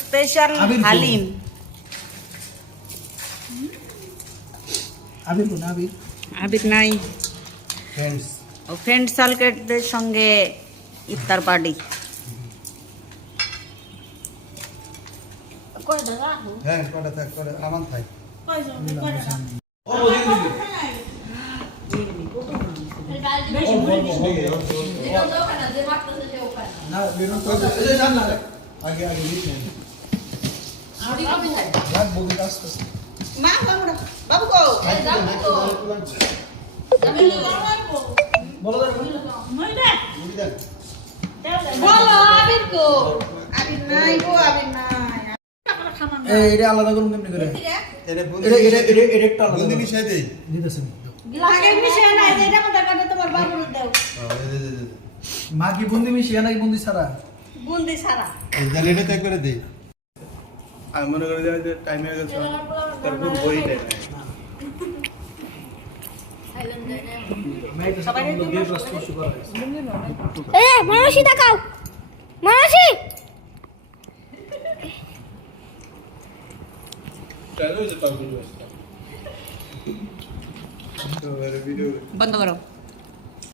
Special Halim. আবির নাই, friend সার্কেলদের সঙ্গে ইফতার party. এটা আলাদা করুন কেমনি করে? এটা বুন্দি মিশাই দেই। দিতেছেন আগে মিশে না, এটা মত কাটে তোমার বাবুর দাও। মা কি বুন্দি মিশিয়ে নাকি বুন্দি ছাড়া? বুন্দি ছাড়া। এই জালেটা তাই করে দেই। আমি মনে করি যে টাইম হয়ে গেছে। তারপর বই দেয়। সবাই মানসী দেখাও, মানসী বন্ধ করো।